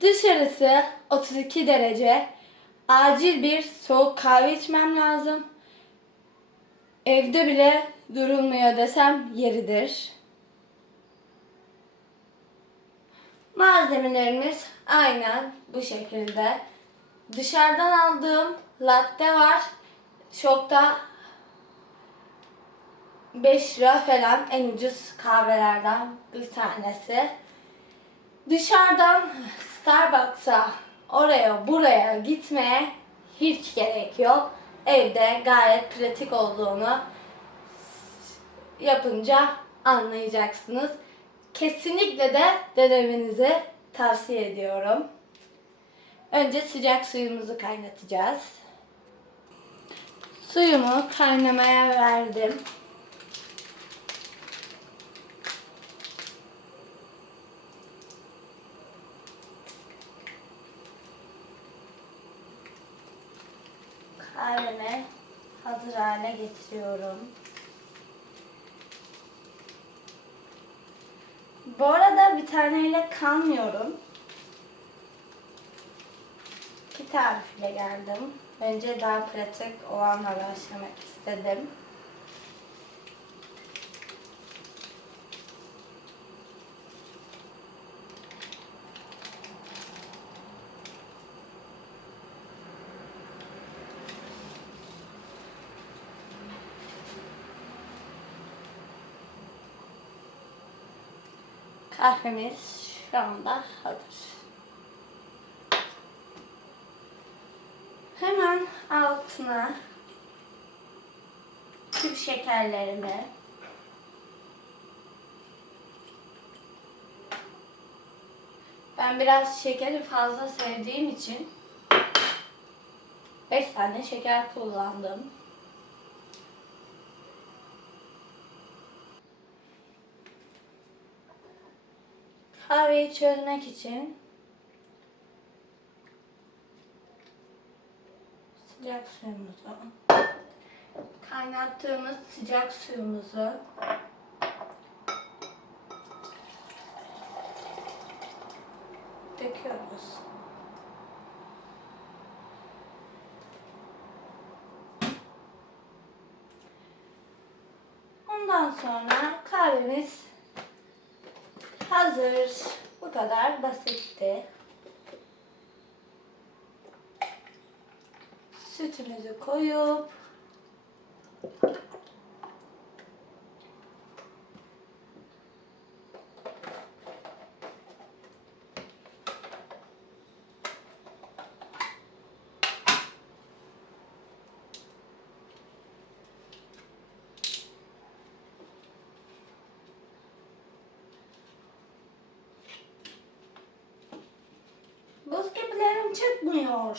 Dışarısı 32 derece. Acil bir soğuk kahve içmem lazım. Evde bile durulmuyor desem yeridir. Malzemelerimiz aynen bu şekilde. Dışarıdan aldığım latte var. Çok da 5 lira falan en ucuz kahvelerden bir tanesi. Dışarıdan Starbucks'a oraya buraya gitmeye hiç gerek yok. Evde gayet pratik olduğunu yapınca anlayacaksınız. Kesinlikle de denemenizi tavsiye ediyorum. Önce sıcak suyumuzu kaynatacağız. Suyumu kaynamaya verdim. Kahvemi hazır hale getiriyorum. Bu arada bir taneyle kalmıyorum. İki tarifle geldim. Önce daha pratik olanla başlamak istedim. Kahvemiz şu anda hazır. Hemen altına küp şekerlerimi ben biraz şekeri fazla sevdiğim için 5 tane şeker kullandım. Kahveyi çözmek için sıcak suyumuzu kaynattığımız sıcak suyumuzu döküyoruz. Ondan sonra kahvemiz hazır. Bu kadar basitti. Sütümüzü koyup buz gibilerim çıkmıyor.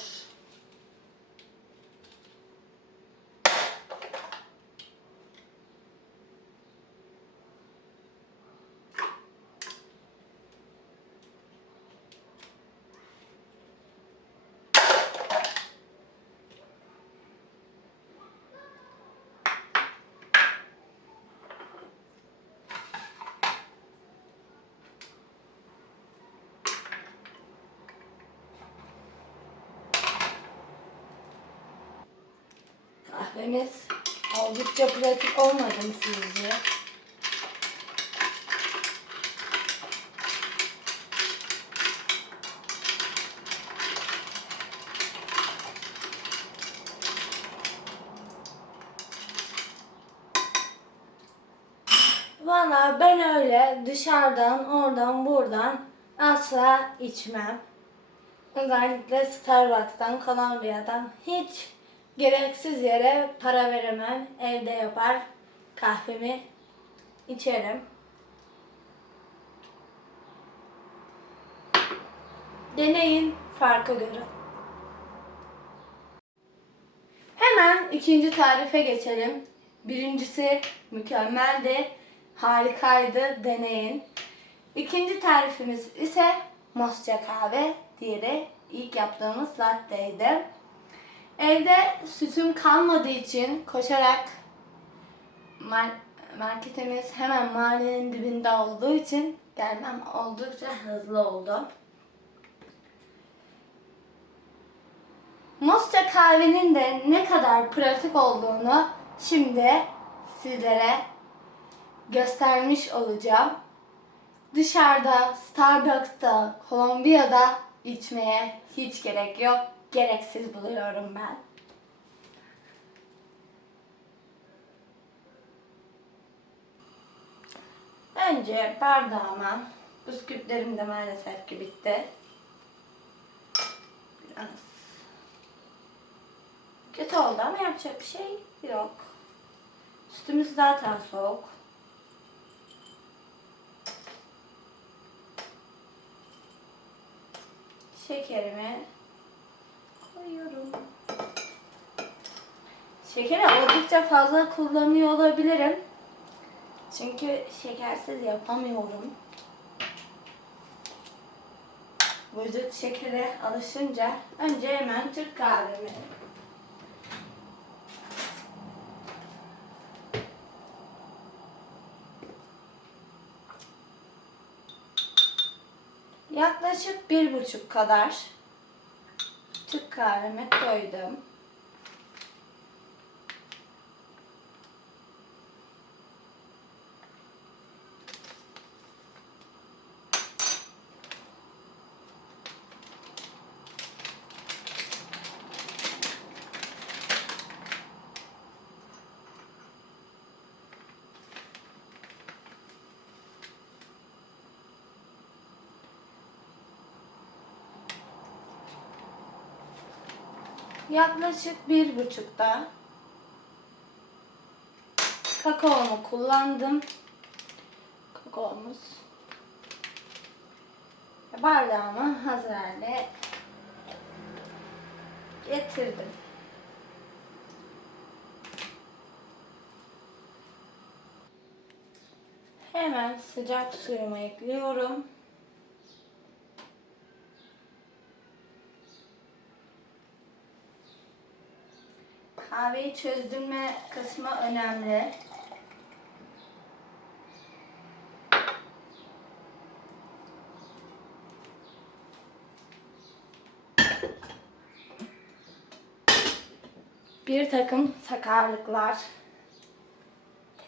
Kahvemiz oldukça pratik olmadı mı sizce? Valla ben öyle dışarıdan oradan buradan asla içmem. Özellikle Starbucks'tan, Kolombiya'dan hiç gereksiz yere para veremem. Evde yapar kahvemi içerim. Deneyin, farkı görün. Hemen ikinci tarife geçelim. Birincisi mükemmeldi, harikaydı, deneyin. İkinci tarifimiz ise Mosça kahve, diğeri ilk yaptığımız latte'ydi. Evde sütüm kalmadığı için koşarak mar- marketimiz hemen mahallenin dibinde olduğu için gelmem oldukça hızlı oldu. Mosta kahvenin de ne kadar pratik olduğunu şimdi sizlere göstermiş olacağım. Dışarıda, Starbucks'ta, Kolombiya'da içmeye hiç gerek yok. Gereksiz buluyorum ben. Önce bardağıma bisküvitlerim de maalesef ki bitti. Biraz kötü oldu ama yapacak bir şey yok. Sütümüz zaten soğuk. Şekerimi koyuyorum. Şekeri oldukça fazla kullanıyor olabilirim. Çünkü şekersiz yapamıyorum. Vücut şekere alışınca önce hemen Türk kahvemi. Yaklaşık bir buçuk kadar Türk kahvemi koydum. Yaklaşık bir buçukta kakaomu kullandım. Kakaomuz. Bardağımı hazır hale getirdim. Hemen sıcak suyumu ekliyorum. Kahveyi çözdürme kısmı önemli. Bir takım sakarlıklar.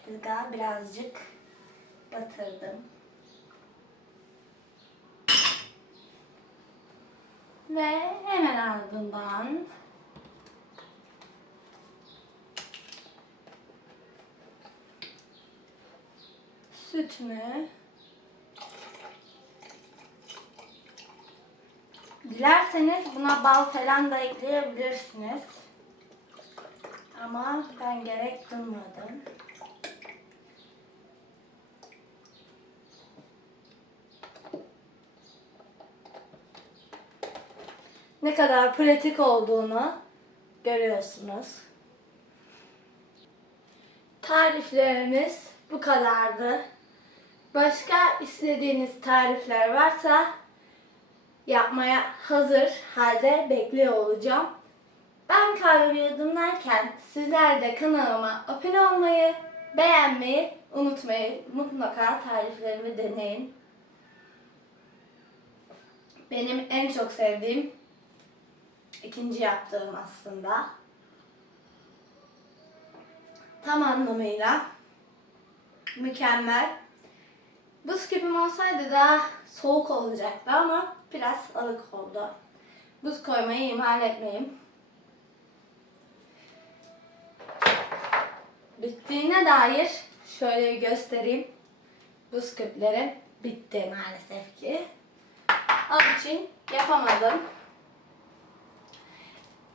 Tezgahı birazcık batırdım. Ve hemen ardından sütümü Dilerseniz buna bal falan da ekleyebilirsiniz. Ama ben gerek duymadım. Ne kadar pratik olduğunu görüyorsunuz. Tariflerimiz bu kadardı. Başka istediğiniz tarifler varsa yapmaya hazır halde bekliyor olacağım. Ben kahve yudumlarken sizler de kanalıma abone olmayı, beğenmeyi unutmayın. Mutlaka tariflerimi deneyin. Benim en çok sevdiğim ikinci yaptığım aslında. Tam anlamıyla mükemmel. Buz küpüm olsaydı daha soğuk olacaktı ama biraz ılık oldu. Buz koymayı ihmal etmeyin. Bittiğine dair şöyle bir göstereyim. Buz küplerim bitti maalesef ki. Onun için yapamadım.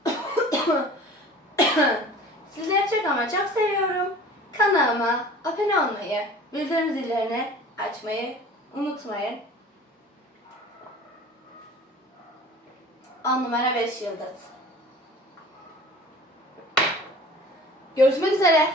Sizleri çok ama çok seviyorum. Kanalıma abone olmayı, bildirim zillerini açmayı unutmayın. 10 numara 5 yıldız. Görüşmek üzere.